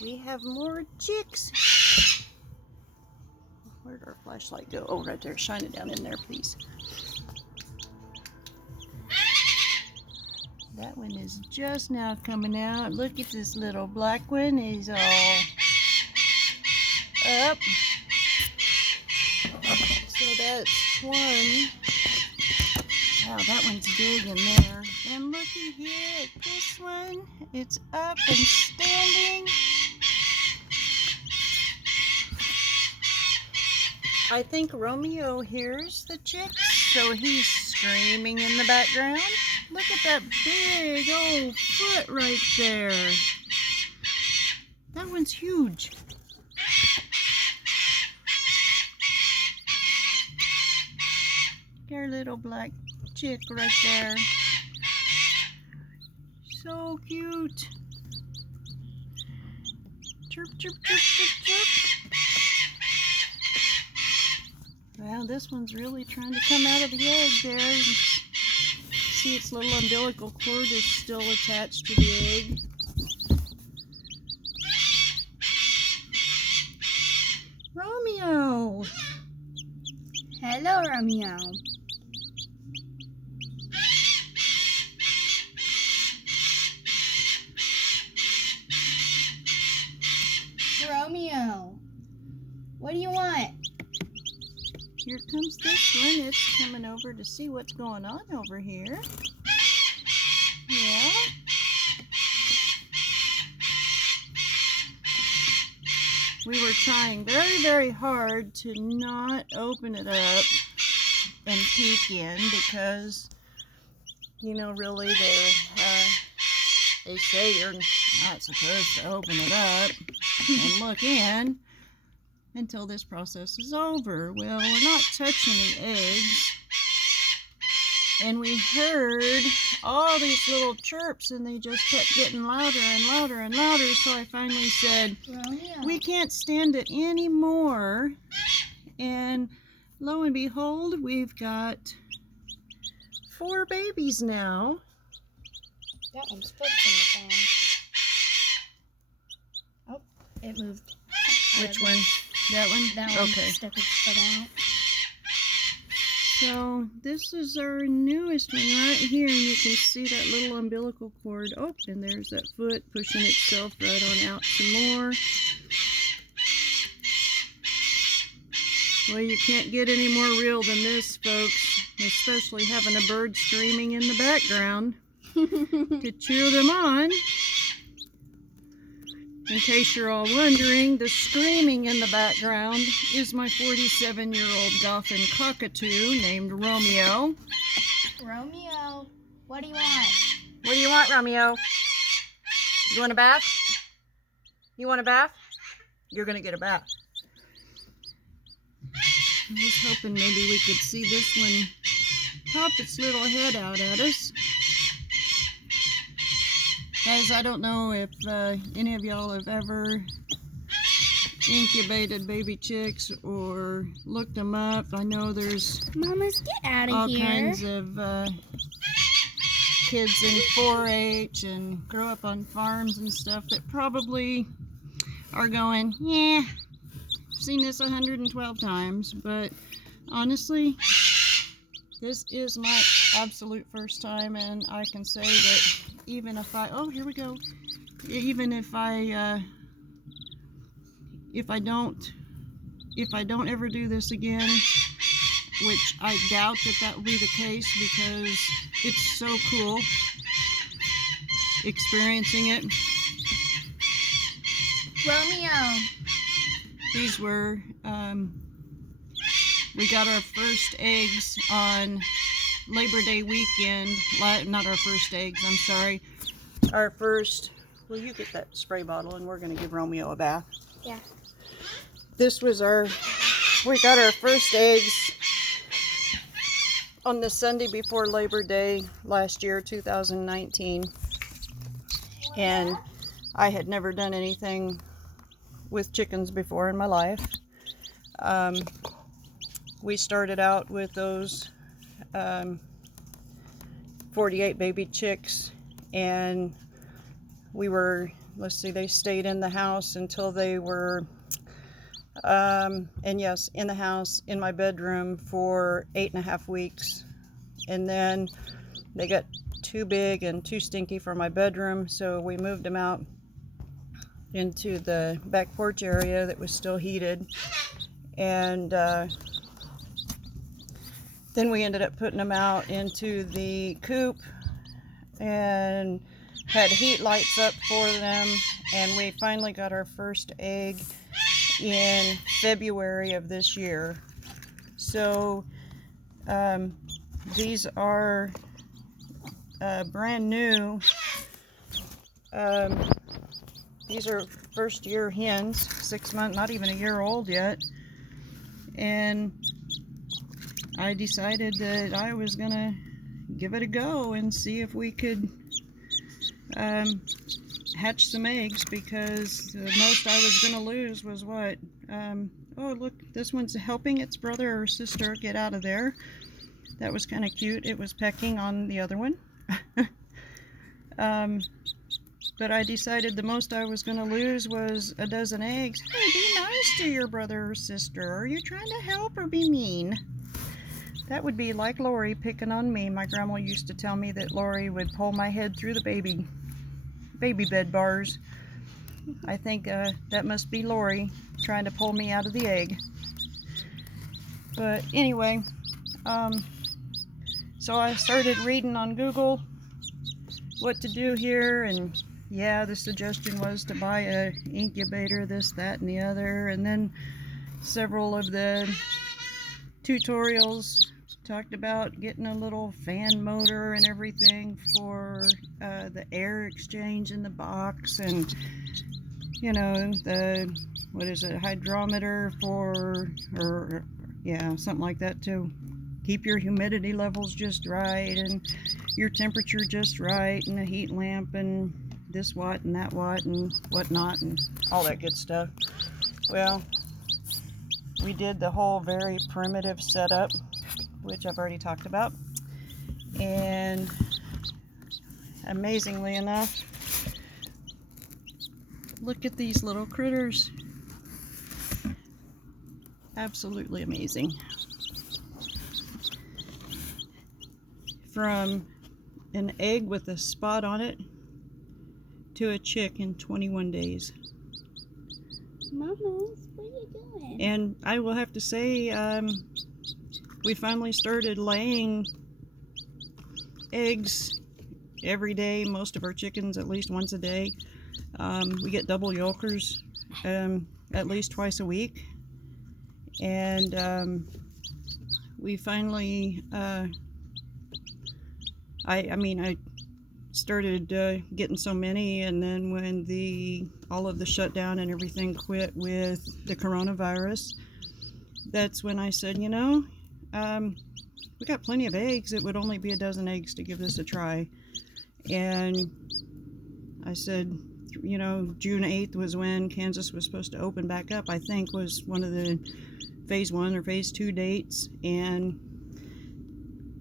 We have more chicks. Where'd our flashlight go? Oh, right there. Shine it down in there, please. That one is just now coming out. Look at this little black one. He's all up. So that's one. Wow, that one's big in there. And looky here at this one. It's up and standing. I think Romeo hears the chicks, so he's screaming in the background. Look at that big old foot right there. That one's huge. Our little black chick right there. So cute. Chirp, chirp, chirp, chirp, chirp. Well, this one's really trying to come out of the egg there. See, its little umbilical cord is still attached to the egg. Romeo! Hello, Romeo. Romeo, what do you want? Here comes this one. It's coming over to see what's going on over here. Yeah. We were trying very, very hard to not open it up and peek in because, you know, really they say you're not supposed to open it up and look in until this process is over. Well, we're not touching the eggs. And we heard all these little chirps and they just kept getting louder and louder and louder. So I finally said, Romeo. we can't stand it anymore. And lo and behold, we've got 4 babies now. That one's flipped in the phone. Oh, it moved. Which one? That one? That one Okay. stuck its foot out. So this is our newest one right here, and you can see that little umbilical cord. Oh, and there's that foot pushing itself right on out some more. Well, you can't get any more real than this, folks, especially having a bird screaming in the background to cheer them on. In case you're all wondering, the screaming in the background is my 47-year-old Goffin cockatoo named Romeo. Romeo, what do you want? What do you want, Romeo? You want a bath? You want a bath? You're gonna get a bath. I was hoping maybe we could see this one pop its little head out at us. Guys, I don't know if any of y'all have ever incubated baby chicks or looked them up. I know there's Mamas, get out of all here. kinds of kids in 4-H and grow up on farms and stuff that probably are going, yeah, I've seen this 112 times, but honestly, this is my absolute first time, and I can say that even if I, oh, here we go, even if I don't ever do this again, which I doubt that will be the case because it's so cool experiencing it. Romeo. These were, we got our first eggs on Labor Day weekend. Not our first eggs, I'm sorry. Our first, well, you get that spray bottle and we're going to give Romeo a bath. Yeah. This was we got our first eggs on the Sunday before Labor Day last year, 2019. And I had never done anything with chickens before in my life. We started out with those 48 baby chicks, and let's see, they stayed in the house until they were, and yes, in the house, in my bedroom for 8.5 weeks. And then they got too big and too stinky for my bedroom, so we moved them out into the back porch area that was still heated. And then we ended up putting them out into the coop and had heat lights up for them, and we finally got our first egg in February of this year. So these are brand new. These are first year hens, 6 months, not even a year old yet. And I decided that I was gonna give it a go and see if we could hatch some eggs, because the most I was gonna lose was what? Oh, look, this one's helping its brother or sister get out of there. That was kind of cute. It was pecking on the other one. But I decided the most I was going to lose was a dozen eggs. Hey, be nice to your brother or sister. Are you trying to help or be mean? That would be like Lori picking on me. My grandma used to tell me that Lori would pull my head through the baby bed bars. I think that must be Lori trying to pull me out of the egg. But anyway, so I started reading on Google what to do here, and yeah, the suggestion was to buy a incubator, this, that, and the other. And then several of the tutorials talked about getting a little fan motor and everything for the air exchange in the box, and you know, the, what is it, hydrometer for, or yeah, something like that to keep your humidity levels just right and your temperature just right, and a heat lamp and this watt and that watt and whatnot and all that good stuff. Well, we did the whole very primitive setup, which I've already talked about, and amazingly enough, look at these little critters. Absolutely amazing. From an egg with a spot on it to a chick in 21 days. Mama, what are you doing? And I will have to say, we finally started laying eggs every day. Most of our chickens at least once a day. We get double yolkers at least twice a week. And we finally, I started getting so many, and then when all of the shutdown and everything quit with the coronavirus, that's when I said, you know, we got plenty of eggs. It would only be a dozen eggs to give this a try. And I said, you know, June 8th was when Kansas was supposed to open back up, I think was one of the phase 1 or phase 2 dates. And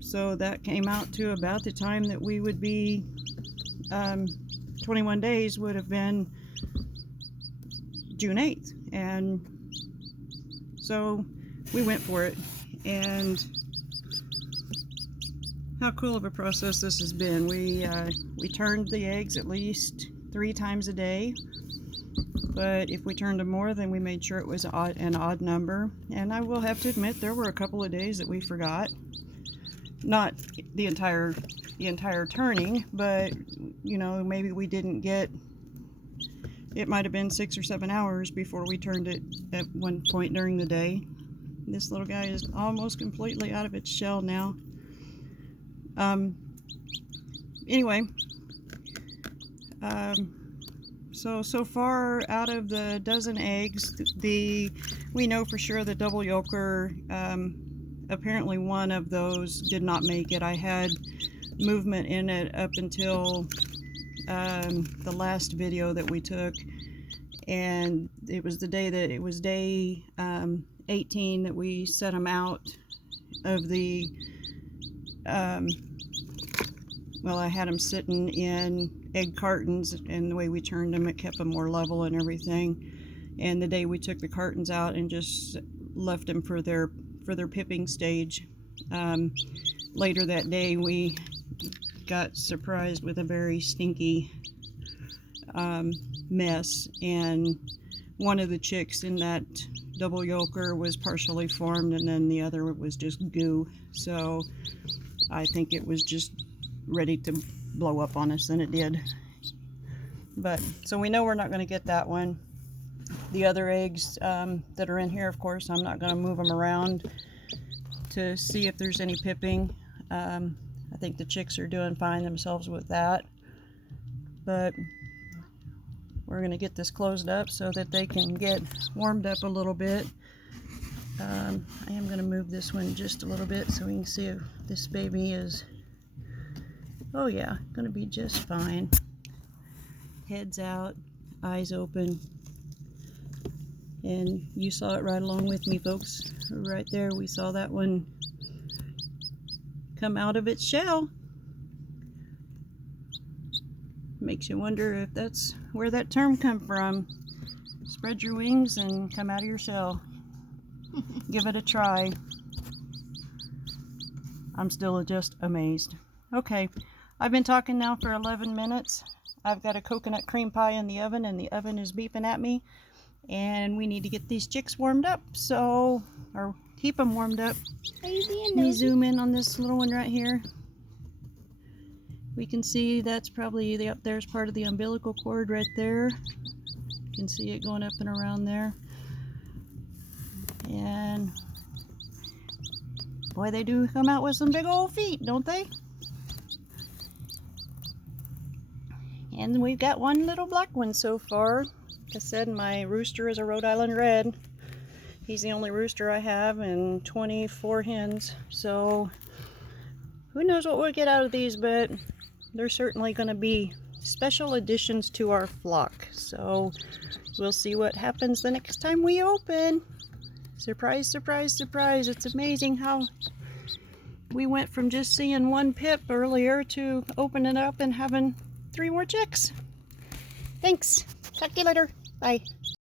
so that came out to about the time that we would be 21 days would have been June 8th. And so we went for it. And how cool of a process this has been. We turned the eggs at least 3 times a day, but if we turned them more, then we made sure it was an odd number. And I will have to admit, there were a couple of days that we forgot. Not the entire turning, but you know, maybe we didn't get, it might have been 6 or 7 hours before we turned it at one point during the day. This little guy is almost completely out of its shell now. Anyway, so far out of the dozen eggs, we know for sure the double yolker, apparently one of those did not make it. I had movement in it up until the last video that we took, and it was the day that it was day 18 that we set them out of the well, I had them sitting in egg cartons, and the way we turned them, it kept them more level and everything. And the day we took the cartons out and just left them for their pipping stage, later that day we got surprised with a very stinky mess, and one of the chicks in that double yolker was partially formed, and then the other was just goo. So I think it was just ready to blow up on us, and it did. But so we know we're not going to get that one. The other eggs that are in here, of course, I'm not going to move them around to see if there's any pipping. I think the chicks are doing fine themselves with that. But we're going to get this closed up so that they can get warmed up a little bit. I am going to move this one just a little bit so we can see if this baby is, oh yeah, going to be just fine. Heads out, eyes open. And you saw it right along with me, folks. Right there, we saw that one come out of its shell. Makes you wonder if that's where that term come from. Spread your wings and come out of your shell. Give it a try. I'm still just amazed. Okay, I've been talking now for 11 minutes. I've got a coconut cream pie in the oven, and the oven is beeping at me. And we need to get these chicks warmed up, so, or keep them warmed up. Are you being Let me nosy? zoom in on this little one right here. We can see that's probably there's part of the umbilical cord right there. You can see it going up and around there. And boy, they do come out with some big old feet, don't they? And we've got one little black one so far. Like I said, my rooster is a Rhode Island Red. He's the only rooster I have, and 24 hens. So who knows what we'll get out of these, but they're certainly going to be special additions to our flock. So we'll see what happens the next time we open. Surprise, surprise, surprise. It's amazing how we went from just seeing one pip earlier to opening it up and having 3 more chicks. Thanks. Talk to you later. Bye.